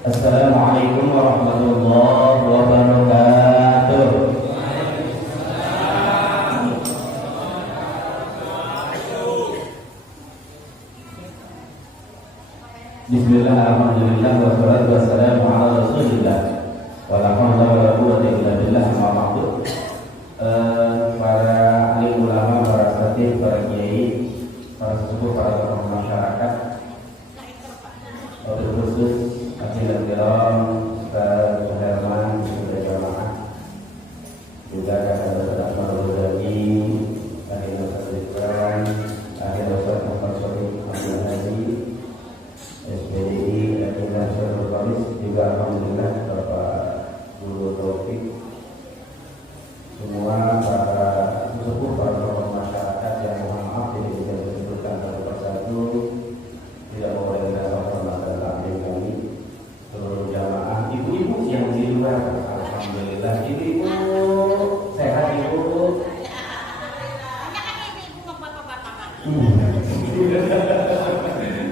Assalamualaikum warahmatullahi wabarakatuh. Bismillah, alhamdulillah, wassalatu wassalamu ala rasulillah, wa la hawla wa la quwwata illa billah, amma ba'du. Para alim ulama, para asatidz, para kiai, para sesepuh, para tokoh masyarakat, wabil khusus hadirin kiram, Ustaz Herman, Ustaz Jamaah, juga Ustaz Ahmad Al-Ghazali, akhirnya Ustaz Ridwan, akhirnya Ustaz Muhammad Sofiq Abdul Haji, SPDI, akhirnya Ustaz Al-Qamis, juga alhamdulillah Bapak Guru Taufik, semua para sesepuh, para tokoh masyarakat yang mohon maaf tidak bisa disebutkan satu persatu, tidak boleh kita hormati taklim kami, seluruh jamaah, ibu-ibu yang di luar, alhamdulillah, ibu-ibu sehat ibu.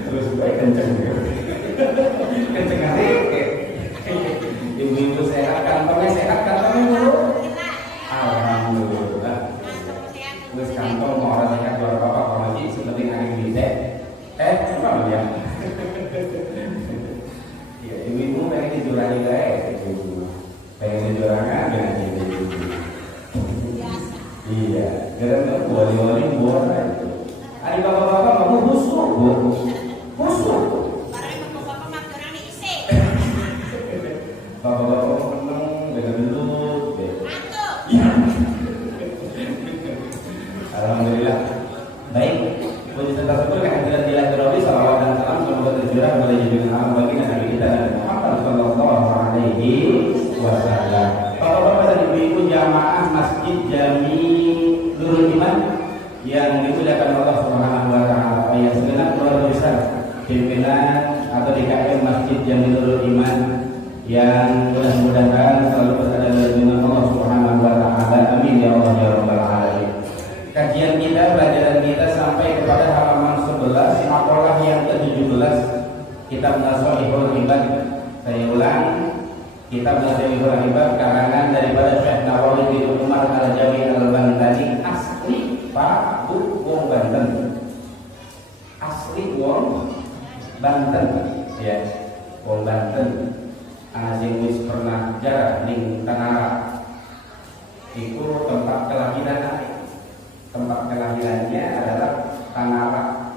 Terus baik kenceng, kenceng aja. Ibu-ibu sehat, kantongnya sehat, kantongnya bu. Alhamdulillah. Wis kantong mau orang sehat luar bapak kalau lagi sepenting hari ini teh. Apa ya? Ya ibu-ibu pengen dijurangi guys, pengen dijurangan dengan ibu-ibu. Iya, karena wali-wali buat itu. Ada bapak-bapak kamu busuk, bu, busuk. Bapak-bapak menang dengan duduk, alhamdulillah. Baik, puji serta syukur kehadiran Ilahi salawat dan salam semoga tercurah kepada junjungan agung baginda Nabi kita Nabi Muhammad sallallahu alaihi wasallam. Bapak-bapak dan ibu-ibu jamaah Masjid Jami Nurul Iman yang dimuliakan Allah Subhanahu wa taala, yang segenap keluarga besar pimpinan atau DKM Masjid Jami Nurul Iman yang mudah-mudahan selalu berada dalam lindungan Allah Subhanahu wa taala. Amin ya Allah ya rabbal alamin. Kajian kita, pelajaran kita sampai kepada halaman 11, maqalah yang ke-17, kitab Nashihul Ibad. Saya ulang, kitab Nashihul Ibad karangan daripada Syekh Nawawi bin Umar Al-Jami Al-Bantani, asli Pak Bu wong Banten. Asli wong Banten, ya. Wong Banten. Sing wis pernah jarah ning Tanara. Itu tempat kelahiran. Tempat kelahirannya adalah Tanara.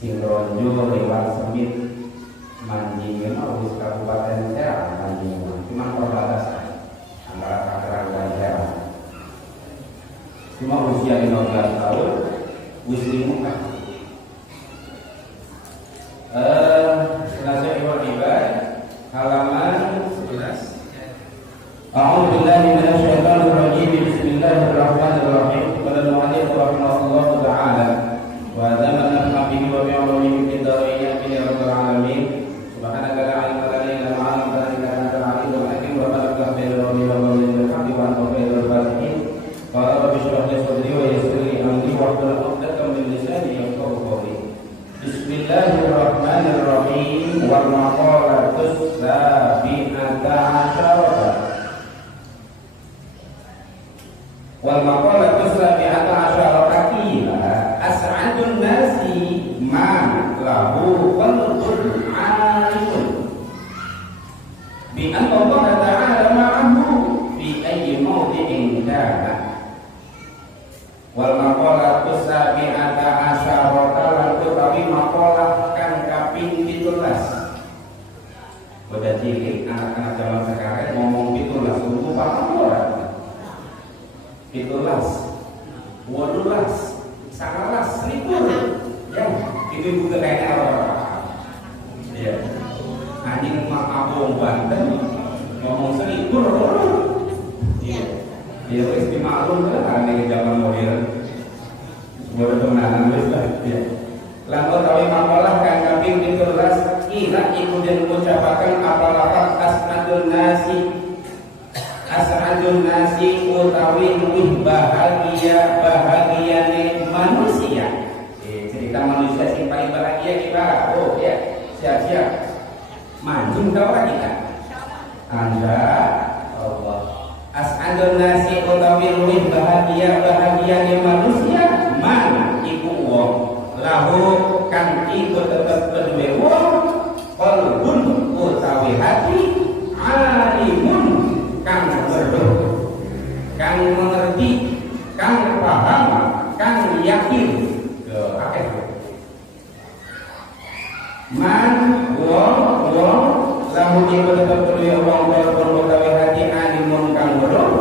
Singronjo lewat Semit Manjing wis Kabupaten Serang Manjing. Cuma perbatasan antara Tangerang dan Serang. Cuma usia 15 tahun wis dimuka. Nashihul Ibad halaman 11. A'udzu billahi minasyaitonir rajim. Bismillahirrahmanirrahim. Qala al-mu'allif rahimahullahu ta'ala wa zamanna bihi wa bi'ulumihi fid darain ya rabbal alamin. Subhanaka la ilma lana illa ma 'allamtana innaka antal alimul hakim wa qala bil rabbi wa bil haqqi wa anta khairul fatihin. Qala rabbi shrah li sadri wa yassir li amri wa hlul 'uqdatam min lisani yafqahu qawli. Bismillahirrahmanirrahim. Wal maqalatus sabi'ata asyarah. Wal maqalatus sabi'ata asyarah qila as'adun nasi ma lahu qalbun 'alimun bi anna Allah ta'ala ma'ahu fi ayyi mawdi'in kana. Wal maqalatus sabi'ata asyarah lan utawi maqalah kang kaping 17. Udah cilik anak-anak zaman sekarang ngomong 17 tunggu paham orang. 17 18 19 1000 ya itu juga kayaknya orang-orang ya anjing mak abong Banten ngomong 1000 iya dia wis dimaklum kan di zaman modern semua temenan wis lah ya lalu tawi makalah kang kaping 17 kira iku den ucapaken apalapa asnadun nasi. As'adun nasi utawi luwih bahagiane manusia. Cerita manusia sing paling bahagia gimana? Oh ya, siap-siap. Mancung tahu kita. Anda Allah. As'adun nasi utawi luwih bahagia di manusia man iku wong lahu kang iku tetep kedue wong qalbun utawi hati alimun kang weruh kang mengerti kang paham kang yakin akeh man wong lahu iku tetep kedue wong qalbun utawi hati alimun kang weruh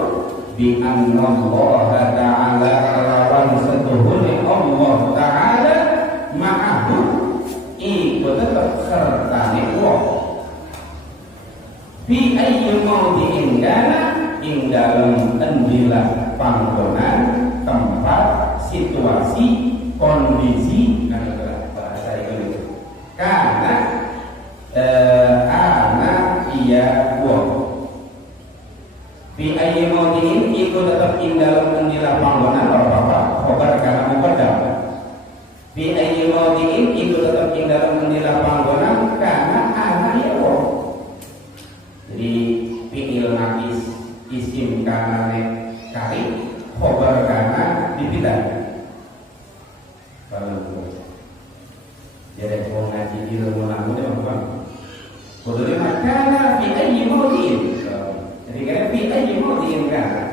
bi annallaha ta'ala lawan setuhune Allah ta'ala ma'ahu iku tetep sertane wong bi ayyi mawdi'in kana ing dalem endilah panggonan tempat situasi kondisi bahasa itu karena anak iya wong bi ayyi mawdi'in iku tetep ing dalem endilah panggonan apa khobar kana muqaddam bi ayyi mawdi'in iku tetep ing dalem endilah panggonan kana ana ya wong. Jadi fi'il naqis isim kana kari khobar kana dipitan kalau jadi wong ngaji ilmu namu dia bang kudu makana bi ayyi mawdi'in. Jadi kan kita mau diinginkan,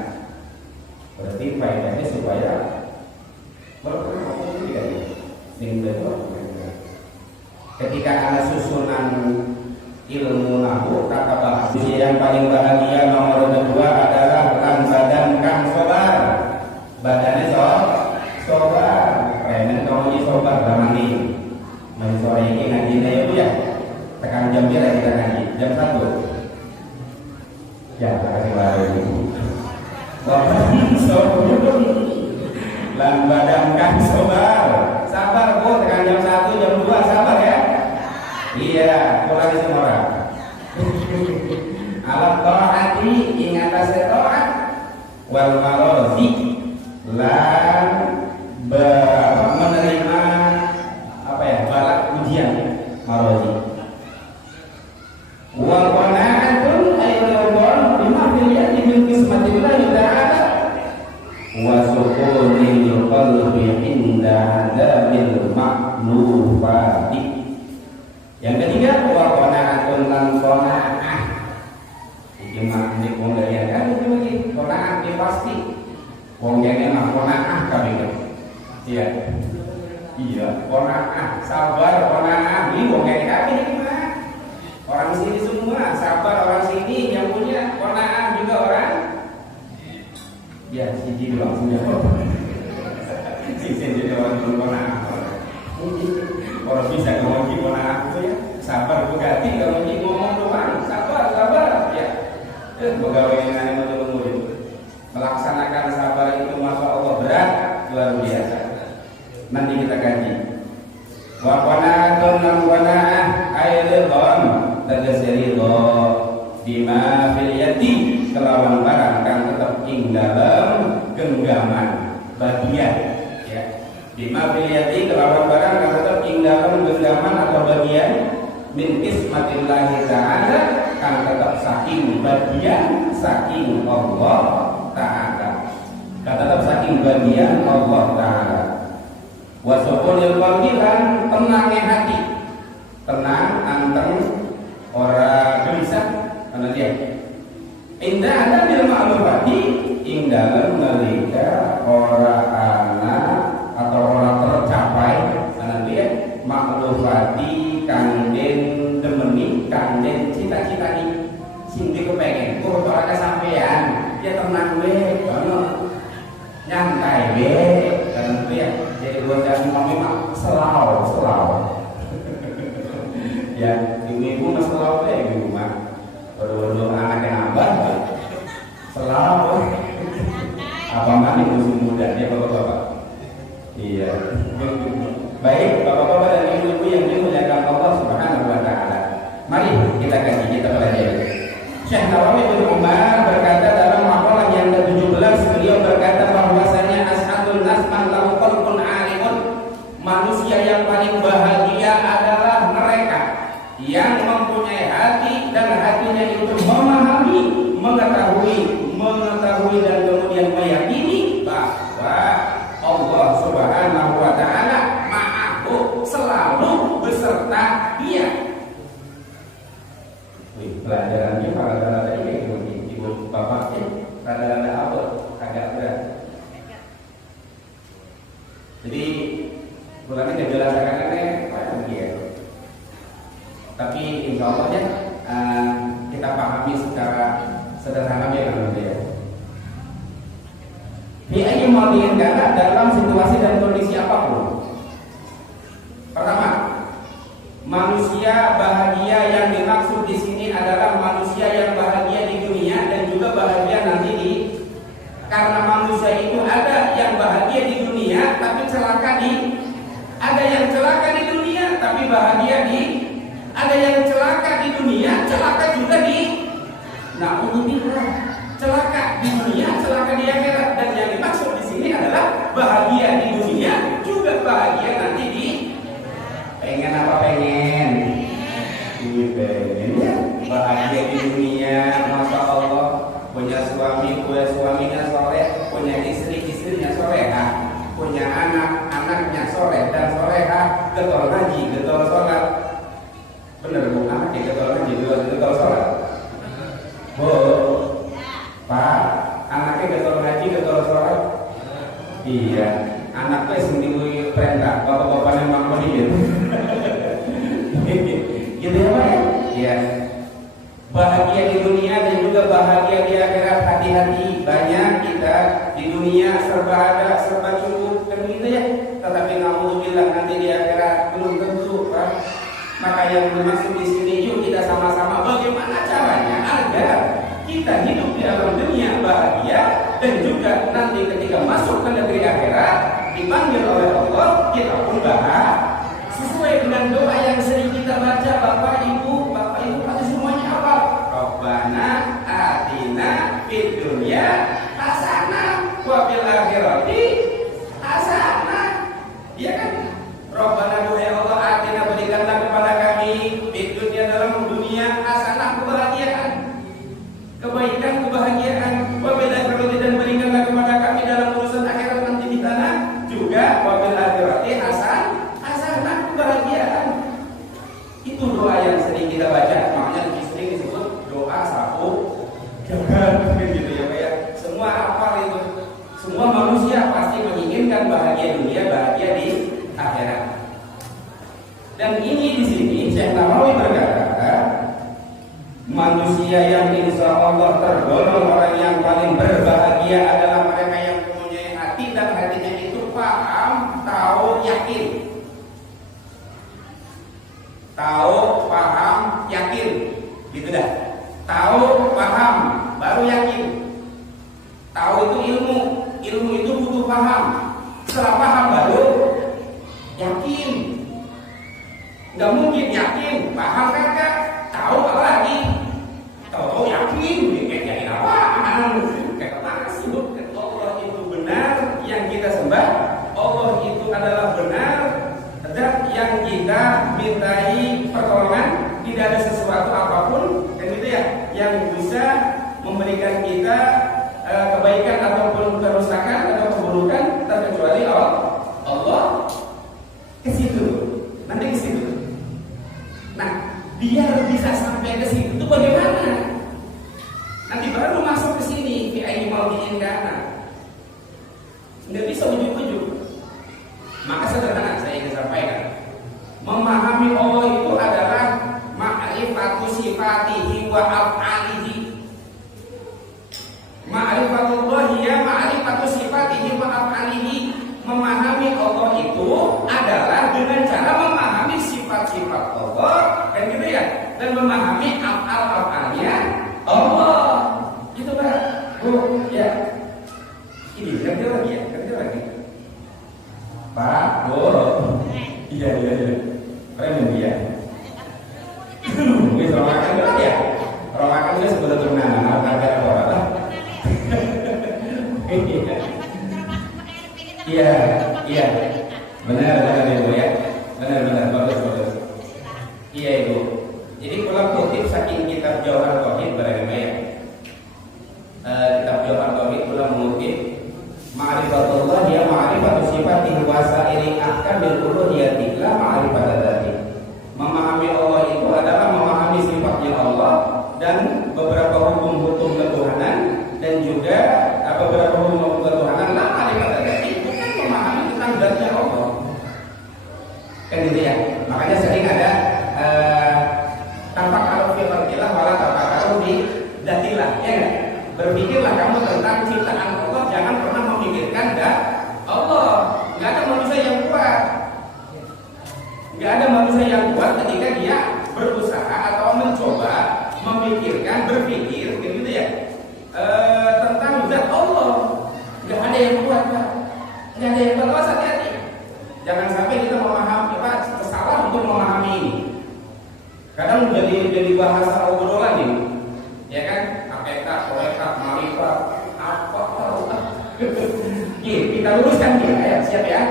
berarti faedahnya supaya berproses tidak ketika ada susunan ilmu nahu kata bahasa yang paling bahagia nomor kedua adalah badan kang sobar badannya sobar kayaknya kamu ini sobar dalam ini sore ini ngajinya ya tekan jam berapa kita ngaji jam 1. Ya, kasih lari. Lan badan kan sabar bu, tekan jam 1, jam 2 sabar ya. Iya, mulai semua orang. Alat taati ingat atas taat wal marozi lan menerima apa ya balak ujian marozi. Wal qanaatun ayyul bima fil yadi min qismatillah ta'ala wa sukunil qalbi inda hadamil ma'lufati. Yang ketiga wa qanaatun lan qanaah. Iki makne wong gaya kan itu lagi qanaah pasti. Wong kene mah qanaah kabeh. Iya. Iya, qanaah, sabar qanaah iki wong kene kabeh iki mah. Orang sini semua sabar, orang sini yang punya qanaah juga orang ya siji doang sudah siji jadi orang qanaah orang bisa ngomong qanaah itu ya sabar berganti kalau ngomong doang sabar ya pegawai yang betul melaksanakan sabar itu masya Allah berat luar biasa nanti kita kaji wa qanaatun lan qanaah aidon tegese ridho bima fil yadi kelawan barang kang tetep ing dalem genggaman bagian ya bima fil yadi kelawan barang kang tetep ing dalem genggaman atau bagian min qismatillahi ta'ala kang tetep saking bagian saking Allah ta'ala kang tetep saking bagian Allah ta'ala wa sukunil qalbi lan tenangnya hati tenang anteng ora gelisah karena dia indah ada di ma'lufati ing dalem nalika ora ana atau ora tercapai karena dia ma'lufati kangden demeni kangden cita-cita ini sing kepengen kok ora kesampean ya tenang we banget nyantai we karena dia jadi buat yang memang selau ya ibu mas selalu ya ibu mah baru anak yang abah selalu apa mandi musim muda ya bapak-bapak iya baik bapak-bapak dan ibu-ibu yang dimuliakan Allah Subhanahu wa ta'ala mari kita kaji kita pelajari. Syekh Nawawi bin Umar berkata dalam makalah yang ke-17 beliau berkata bahwasanya as'adul nas man lahu qalbun 'alimun manusia yang paling bahagia adalah mereka yang mempunyai hati dan hatinya itu memahami, mengetahui dan kemudian meyakini bahwa Allah Subhanahu wa taala ma'ahu, selalu beserta dia. Pelajarannya pada ini ibu bapak rada-rada apa? Agak berat. Jadi bukan tidak jelaskan ya. Tapi insya Allah ya kita pahami secara sederhana ya kan ya. Dia mau diingatkan dalam situasi dan kondisi apapun. Pertama, manusia bahagia yang dimaksud di sini adalah manusia yang bahagia di dunia dan juga bahagia nanti di, karena manusia itu ada yang bahagia di dunia tapi celaka di, ada yang celaka di dunia tapi bahagia di, ada yang celaka di dunia celaka juga di, celaka di dunia celaka di akhirat. Dan yang dimaksud di sini adalah bahagia di dunia juga bahagia nanti di, pengen apa pengen? Pengen ya bahagia di dunia, masya Allah, punya suami, suaminya soleh, punya istri, istrinya soleha, punya anak, anaknya soleh dan soleha, getol ngaji, getol sholat. Bener bu, anaknya getol ngaji, getol sholat. Bu, pak, anaknya getol ngaji, getol sholat. Iya, anaknya sendiri perintah, bapak-bapaknya mampu gitu. Gitu ya Pak ya? Ya. Bahagia di dunia dan juga bahagia di akhirat. Hati-hati, banyak kita di dunia serba ada, serba cukup kan gitu ya. Tetapi naudzubillah nanti di akhirat belum tentu Pak. Maka yang dimaksud di sini, yuk kita sama-sama bagaimana caranya agar kita hidup di alam dunia bahagia dan juga nanti ketika masuk ke negeri akhirat dipanggil oleh Allah kita pun bahagia. Sesuai dengan doa yang sering kita baca, Bapak Ibu pasti semuanya apa? Rabbana atina fid dunya hasanah wa fil akhirati hasanah. Iya kan? Rabbana duhai Allah atina, berikanlah kepada kami fid dunya, dalam dunia hasanah, kebahagiaan, kebaikan, kebahagiaan, wa fil akhirati, dan berikanlah kepada kami dalam urusan akhirat nanti di tanah juga wa fil akhirati hasanah, kebahagiaan. Itu doa yang sering kita baca, makanya sering disebut doa sapu jagat gitu ya Pak ya. Semua hafal itu. Semua manusia pasti menginginkan bahagia dunia, bahagia di akhirat. Dan ini di sini Syekh Nawawi berkata, manusia yang insya Allah tergolong orang yang paling berbahagia adalah mereka yang mempunyai hati dan hatinya itu paham, tahu, yakin. Tahu, paham, yakin, gitu dah. Tahu, paham, baru yakin. Tahu itu ilmu, ilmu itu butuh paham. Setelah paham baru yakin. Nggak mungkin yakin, paham kagak, tahu apa lagi? Tahu yakin, yakin apa? Kayak mana sih? Allah itu benar, yang kita sembah. Allah itu adalah benar. Dan yang kita mintai pertolongan, tidak ada sesuatu apapun kan gitu ya yang bisa memberikan kita kebaikan ataupun kerusakan atau keburukan terkecuali Allah. Ke situ, nanti ke situ. Nah, biar bisa sampai ke situ itu bagaimana? Nanti baru masuk ke sini, fi mau diingkana. Nggak bisa ujuk-ujuk. Maka sederhana saya ingin sampaikan, memahami Allah itu adalah ma'rifatu sifatihi wa af'alihi. Ma'rifatullah ya ma'rifatu sifatihi wa af'alihi. Memahami Allah itu adalah dengan cara memahami sifat-sifat Allah, kan gitu ya, dan memahami af'al-af'alnya Allah. Gitu Pak. Bu, ya. Ini kerja lagi ya, kerja lagi. Pak, iya. Keren dia. Wis romakan dulu ya. Romakan itu sebetulnya turunan, agak apa lah. Iya. Benar Ibu ya. Benar, bagus. Iya Ibu. Jadi kalau kutip saking kitab Jauhar Tauhid barangkali kitab Jauhar Tauhid kula mengutip ma'rifatullah ya ma'rifatu sifatihi wa sa'iri ahkamil uluhiyyati la ma'rifata dzati. Memahami Allah itu adalah memahami sifatnya Allah dan beberapa hukum-hukum ketuhanan dan juga beberapa hukum ketuhanan la ma'rifata dzati, bukan memahami tentang zatnya Allah. Kan gitu ya. Makanya sering ada tanpa kalau fi khalqillah wala tanpa kalau fi dzatillah, ya kan? Berpikirlah kamu tentang ciptaan Allah, jangan pernah memikirkan Allah. Enggak ada manusia yang kuat. Enggak ada manusia yang kuat ketika dia berusaha atau mencoba memikirkan, berpikir gitu ya. Tentang zat Allah. Enggak ada yang kuat, Pak. Enggak ada yang kuat, hati-hati. Jangan sampai kita memahami salah untuk memahami ini. Kadang jadi bahasa obrolan ini, ya kan? Hakikat, kolekat, marifat, apa tahu? Kita luruskan dia, ya, siap ya?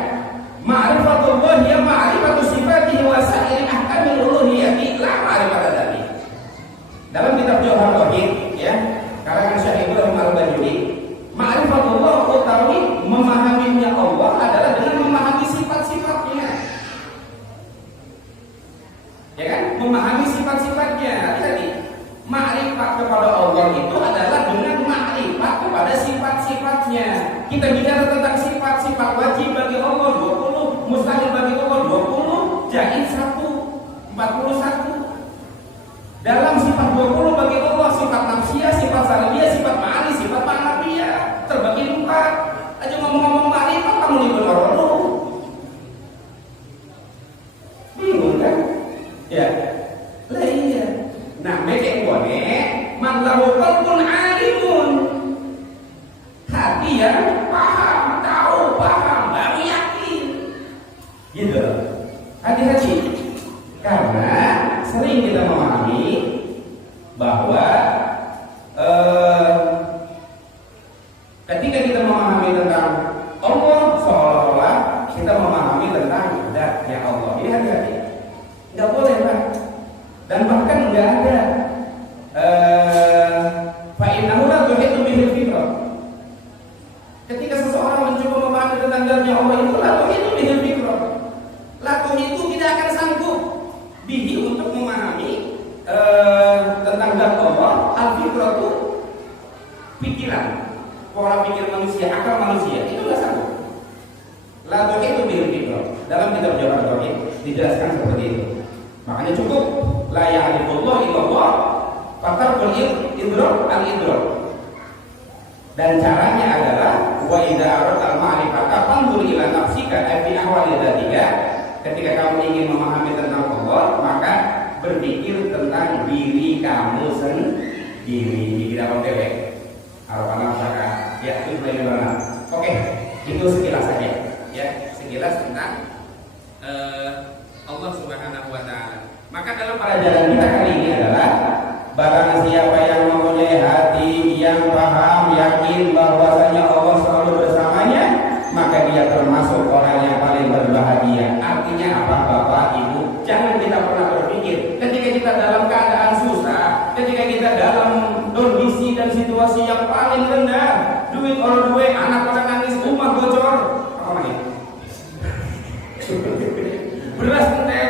Ma'rifatullah ya ma'rifatu sifatihi wa sa'iri ahkamil uluhiyyati la ma'rifata dzati. Dalam kitab Jauhar Tauhid, ya, karangan Syekh Ibrahim Al-Bajuri, ma'rifatullah utawi memahaminya Allah adalah dengan memahami sifat-sifatnya. Ya kan? Memahami sifat-sifatnya. Hati-hati. Ma'rifat kepada Allah itu adalah dengan ma'rifat kepada sifat-sifatnya. Kita bicara tentang sifat-sifat wajib bagi Allah 20, mustahil bagi Allah 20, jaiz 1, 41. Dalam sifat 20 bagi Allah, sifat nafsiyah, sifat salbiyah, sifat ma'ani, sifat ma'nafiyah, terbagi 4. Aja ngomong-ngomong ma'rifat kamu libur orang dulu. Bingung kan? Ya, lah iya. Nah, meke ngone man lahu qalbun alimun. Hati yang paham, tahu, paham, baru yakin. Gitu. Hati-hati. Karena sering kita memahami bahwa ketika kita memahami tentang Allah seolah-olah kita memahami tentang zatnya Allah. Ini hati-hati. Enggak boleh, Pak. Dan bahkan enggak ada fa innahu la tuhitu bihi fitrah. Ketika seseorang mencoba memahami tentang zatnya Allah itu la tuhitu bihi fitrah. La tuhitu tidak akan sanggup bihi untuk memahami tentang zat Allah. Al-fitrah itu pikiran, pola pikir manusia, akal manusia itu enggak sanggup. La tuhitu bihi fitrah. Dalam kitab Jauhar Tauhid dijelaskan seperti itu. Makanya cukup la ya'rifullah illallah fatarkul idrak al-idrak. Dan caranya adalah wa idza aradta al-ma'rifata fanzur ila nafsika fi ahwali dzatika. Ketika kamu ingin memahami tentang Allah, maka berpikir tentang diri kamu sendiri. Diri apa dewek? Arwana saka. Ya, itu bagaimana? Oke, itu sekilas saja. Ya, sekilas tentang Allah Subhanahu wa taala. Maka dalam pelajaran kita kali ini adalah barang siapa yang mempunyai hati yang paham, yakin bahwasanya Allah selalu bersamanya, maka dia termasuk orang yang paling berbahagia. Artinya apa, Bapak Ibu? Jangan kita pernah berpikir ketika kita dalam keadaan susah, ketika kita dalam kondisi dan situasi yang paling rendah, duit orang duit, anak pada nangis, rumah bocor, apa lagi? Beras entek,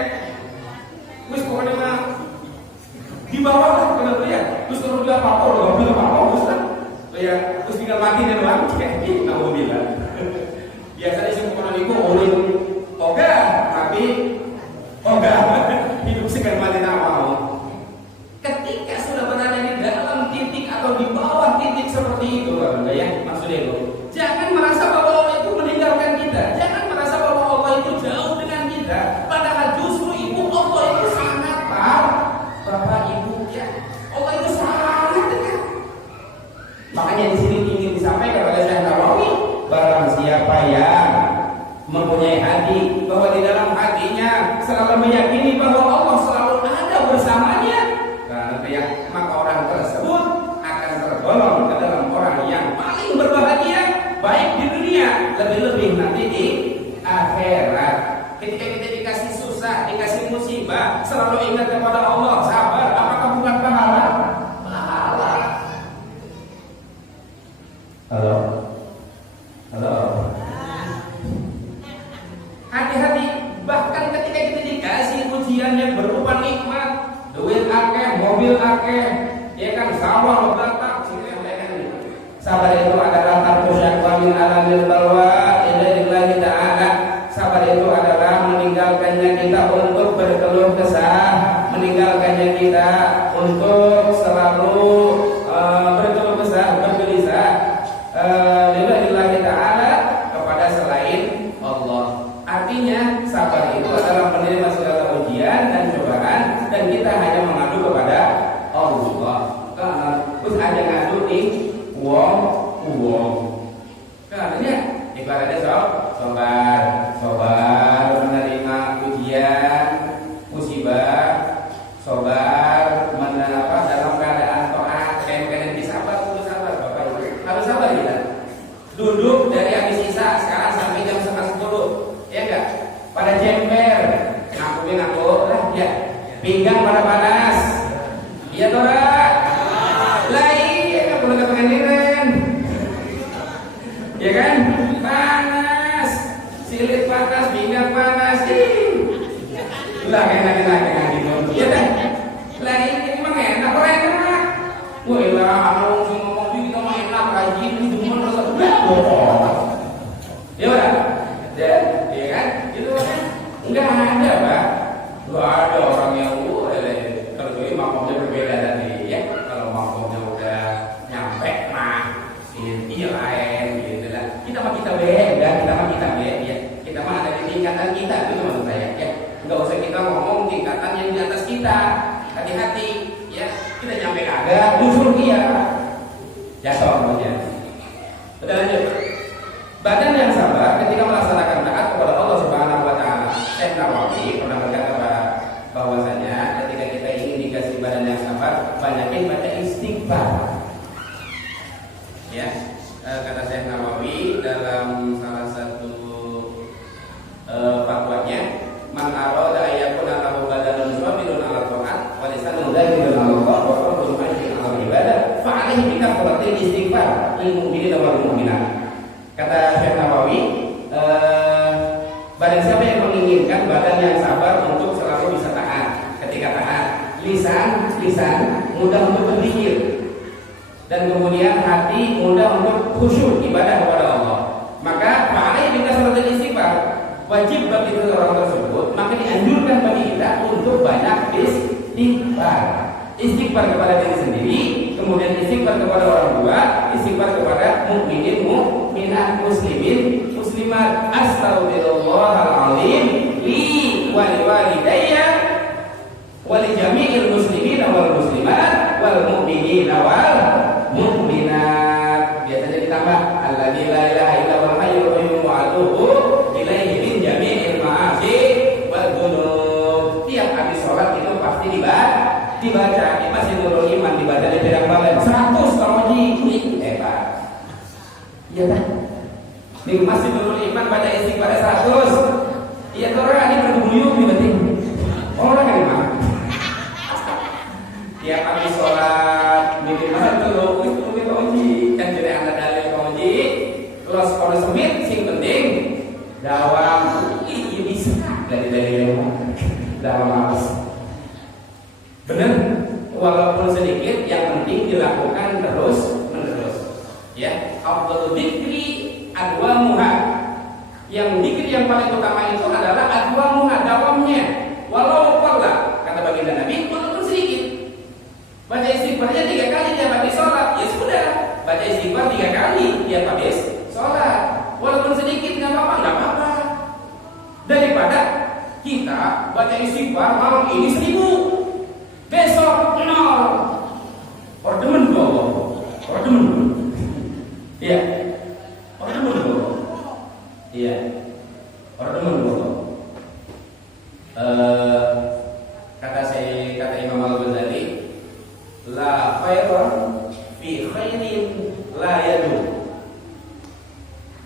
wis pokoknya mah di bawah lah kenapa ya? Terus kalau dia apa-apa, udah bilang apa-apa, Ustaz? Ya, terus tinggal mati dan doang, kayak gitu, nggak mau bilang. Biasanya sih pokoknya itu orang oga, tapi oga hidup segan mati tak mau. Ketika sudah berada di dalam titik atau di bawah titik seperti itu, ya maksudnya itu, jangan merasa bahwa Allah itu meninggalkan kita, jangan merasa bahwa Allah itu jauh dengan kita. Padahal justru itu Allah itu sangat Bapak Ibu ya, Allah itu sangat dekat. Makanya di sini ingin disampaikan oleh Syekh Nawawi, barang siapa yang mempunyai hati bahwa di dalam hatinya selalu meyakini bahwa Allah selalu ada bersamanya, maka orang tersebut akan tergolong ke dalam orang yang paling berbahagia, baik di dunia, lebih-lebih nanti di akhirat. Ketika kita dikasih susah, dikasih musibah, selalu ingat kepada Allah, sabar. akeh, ya kan sawah batak sini kan. Sabar itu adalah tarku syakwa min alamil balwa ila lillahi ta'ala. Sabar itu adalah meninggalkannya kita untuk berkeluh kesah, meninggalkannya kita untuk selalu berkeluh kesah, bergelisah lillahi ta'ala kepada selain Allah. Artinya sabar itu adalah menerima segala ujian dan cobaan, dan kita hanya mengadu kepada Allah. Terus ada ngadu nih uang. Karena ibaratnya sobar menerima ujian, musibah, sobar dalam keadaan taat, kalian bisa sabar, harus sabar kita. Duduk dari habis isya sekarang sampai jam 11:10, ya enggak? Pada jember, ngaku lah ya. Pinggang pada panas, iya Tora. Lain, perlu kepengenan, ya kan? Panas, silit panas, pinggang panas, lah enak gitu, ya kan? Lain, emang enak, enak. Wah, lah, ngomong kita mah enak, rajin, cuma rasa bohong. Ya udah, ya kan? Itu kan enggak ada, Pak. Enggak ada orang yang kalau ini makomnya berbeda tadi, ya. Kalau makomnya udah nyampe mah ini lain gitu lah. Kita mah beda, ya. Kita mah ada di tingkatan kita, itu maksud saya, ya. Enggak usah kita ngomong tingkatan yang di atas kita. Hati-hati, ya. Kita nyampe kagak, musuh dia. Jatuh aja. Udah lanjut. Badan yang sabar ketika melaksanakan taat kepada Allah Subhanahu wa taala. Syekh Nawawi pernah berkata bahwasanya ketika kita ingin dikasih badan yang sabar, banyakin baca istighfar. Ya, kata Syekh Nawawi dalam salah satu fatwanya, man arada ayyakuna lahu badanun sabirun 'ala ta'at wa lisanun dzakirun 'ala Allah wa qalbun mu'minun 'ala ibadah fa 'alaihi bi kathratil istighfar lil mu'minina wal mu'minat. Kata Syekh Nawawi, barang siapa yang menginginkan badan yang sabar untuk selalu bisa taat ketika taat, lisan mudah untuk berzikir, dan kemudian hati mudah untuk khusyuk ibadah kepada Allah, maka fa'alaihi bi kathratil istighfar, wajib bagi orang tersebut, maka dianjurkan bagi kita untuk banyak istighfar kepada diri sendiri, kemudian istighfar kepada orang tua, istighfar kepada mukminin, mukminat, muslimin, muslimat. Astaghfirullahaladzim li wa liwalidayya wa li jami'il muslimin wal muslimat wal mu'minin wal mu'minat. Biasanya ditambah alladzi la ilaha illa huwal hayyul qayyum wa atubu ilaihi min jami'il ma'asi wal dzunub. Tiap habis sholat itu pasti dibaca. Masih nurul iman dibaca di pirang balen 100 kalau ini hebat. Iya kan? Di masih nurul iman baca istighfar 100. Iya tuh orang ini berduyung di penting. Orang kan gimana? Tiap habis sholat minimal dulu itu uji kan jadi anda dalil uji. Terus kalau semit sing penting dawam. Iya bisa dari dawam habis. Benar, walaupun sedikit, yang penting dilakukan terus-menerus. Ya, afdhalul dzikri adwamuha. Yang dzikir yang paling utama itu adalah adwamuha, dawamnya. Walau qalla, kata baginda Nabi, walaupun sedikit. Baca istighfarnya 3 kali tiap habis sholat, ya sudah. Baca istighfar 3 kali tiap habis sholat. Walaupun sedikit nggak apa-apa. Daripada kita baca istighfar malam ini 1000. Besok 0. Ordemen Allah. Ordemen. Iya. Ordemen Allah. Iya. Ordemen Allah. Kata Imam Al-Ghazali, la khairan fi khairin la yadum.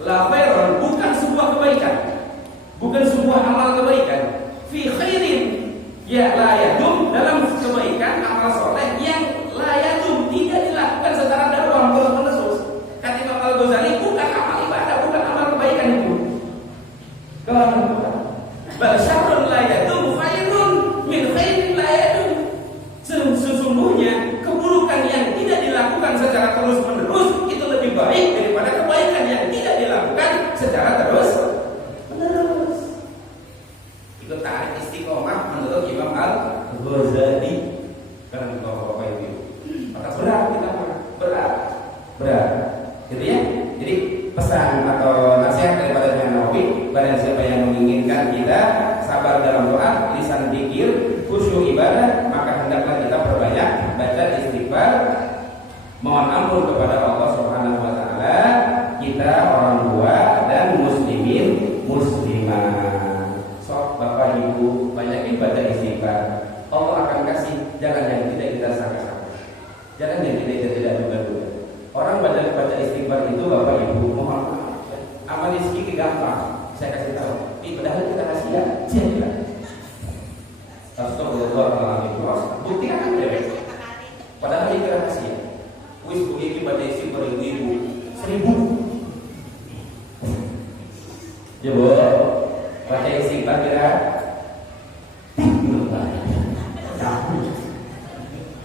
La khairan bukan sebuah kebaikan, bukan sebuah amal kebaikan. Fi khairin ya la yadum, dalam kebaikan amal soleh yang la yadum tidak dilakukan secara darurat terus-menerus. Kata Imam Al-Ghazali, bukan amal ibadah, bukan amal kebaikan itu. Bal syarrun la yadum khairun min khairin la yadum. Sesungguhnya sesungguhnya keburukan yang tidak dilakukan secara terus menerus itu lebih baik daripada kebaikan yang tidak dilakukan secara terus menerus. Itu tarik istiqomah menurut Imam Al-Ghazali. Karena bapak ibu, maka berat kita berat, gitu ya. Jadi pesan atau nasihat daripada Imam Nawawi, barang siapa yang menginginkan kita sabar dalam doa, lisan zikir, khusyuk ibadah, maka hendaklah kita perbanyak baca istighfar, mohon ampun kepada Allah Subhanahu wa taala, kita orang tua dan muslimin muslimah. Sok bapak ibu banyakin baca istighfar. Allah akan kasih jalan yang tidak kita sangka-sangka, jalan yang tidak duga-duga. Orang baca istighfar itu bapak ibu mohon maaf, amal rezeki gampang. Saya kasih tahu, padahal kita kasihan, siapa? Astagfirullahaladzim. Buktikan aja, padahal kita kasihan. Wis begini baca istighfar ribu, 1000. Coba baca istighfar kira.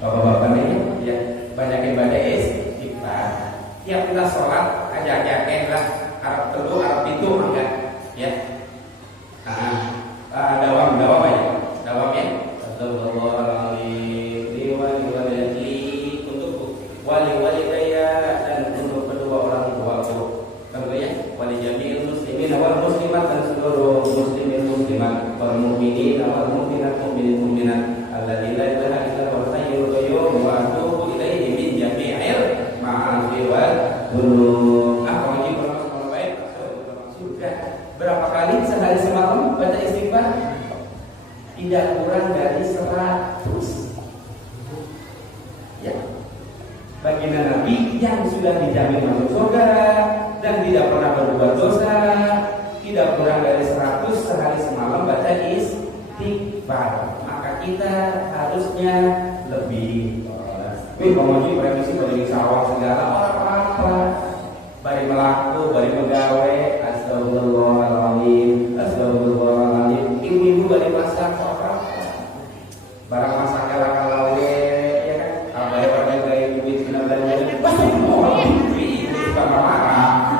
Bapak-bapak nih, ya banyakin baca istighfar. Tiap kita sholat, ajak-ajakin lah Arab telu, Arab itu enggak, ya. Dawam aja, dawam ya. Astagfirullahaladzim, wali untuk wali daya dan untuk kedua orang tuaku. Tentunya wali jami'il muslimin wal muslimat dan seluruh muslimin muslimat, wal mu'minin wal mu'minat mu'minat. Alladzi la ilaha illa huwal hayyul qayyum wa atubu ilaihi min jami'il ma'asi wal dzunub. Apalagi kalau baik sudah berapa kali sehari semalam baca istighfar? Tidak kurang dari 100. Ya. Baginda Nabi yang sudah dijamin masuk surga dan tidak pernah berbuat dosa, tidak kurang dari 100 sehari semalam baca istighfar. Kita harusnya lebih memuji prediksi dari sawah segala orang apa bari melaku, bari pegawai, astagfirullahaladzim, ibu-ibu bari masak apa barang masaknya laka lawe, ya kan abai orang gaya duit kena belanja pasti mau ibu suka marah.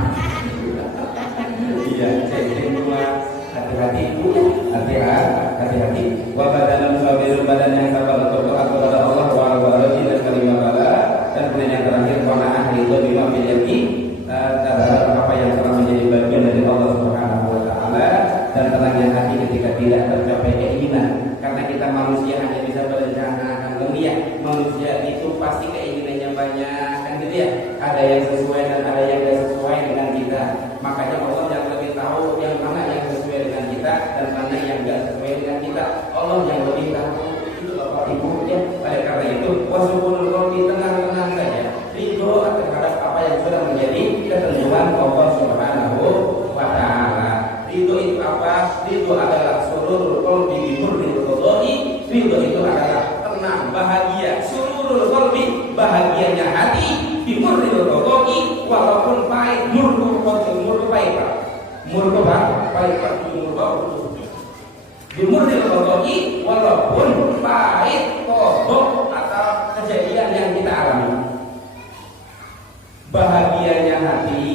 Iya, saya cuma hati-hati ibu, hati-hati. Wabadanan suamiru badan yang sabar untuk doa kepada Allah wa'ala dan kalimah bala, dan kemudian yang terakhir qanaah ridho bima fil yaqi, terhadap apa yang telah menjadi bagian dari Allah Subhanahu wa taala, dan tenangnya hati ketika tidak tercapai keinginan. Karena kita manusia hanya bisa berencana akan dunia. Manusia itu pasti keinginannya banyak, kan gitu ya. Ada yang sesuai dan ada yang tidak sesuai dengan kita. Makanya Allah yang lebih tahu yang mana yang sesuai dengan kita dan mana yang tidak sesuai dengan kita. Allah yang lebih tahu. Itu bapak ibu ya. Oleh karena itu, wasubunul qalbi, tenang saja. Ridho terhadap apa yang sudah menjadi ketentuan Allah Subhanahu wa taala. Ridho itu apa? Ridho adalah sururul qalbi bi murril qada'i. Ridho itu adalah tenang, bahagia. Sururul qalbi, bahagianya hati bi murril qada'i, walaupun pahit. Murku pahit, Pak. Murku pahit, Pak. Bi murril qada'i, walaupun pahit kodok atau kejadian yang kita alami. Bahagianya hati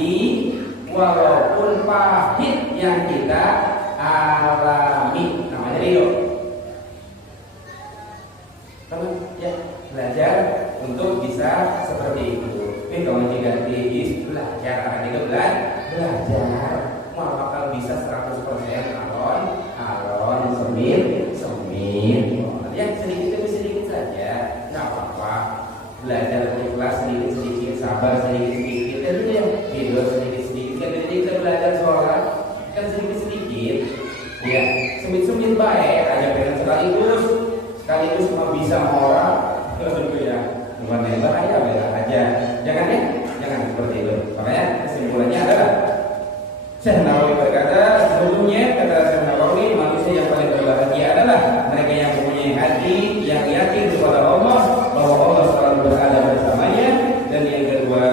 walaupun pahit yang kita alami, namanya ridho. Teman ya, belajar untuk bisa seperti itu. Ini kalau jika belajar, akan itu belajar mau bakal bisa 100% alon semir. Ya sedikit demi sedikit saja, nggak apa-apa. Belajar ikhlas sedikit, sabar sedikit. Dan itu yang video sedikit. Kan kita belajar sholat kan sedikit. Ya, semit baik. Aja pengen sekaligus cuma bisa orang. Itu ya, bukan yang bahaya beda aja. Jangan seperti itu. Makanya kesimpulannya adalah Syekh Nawawi berkata, sebelumnya kata Syekh Nawawi, manusia yang paling berbahagia adalah mereka yang mempunyai hati yang yakin kepada Allah bahwa Allah selalu berada bersamanya, dan yang kedua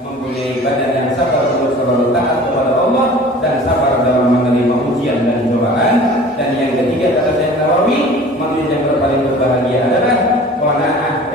mempunyai badan yang sabar untuk selalu taat kepada Allah dan sabar dalam menerima ujian dan cobaan, dan yang ketiga kata Syekh Nawawi, manusia yang paling berbahagia adalah qanaah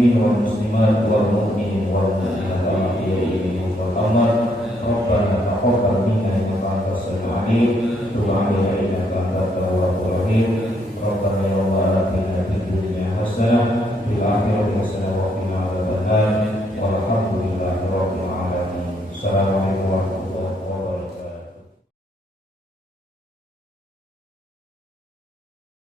muslimin wal muslimat wal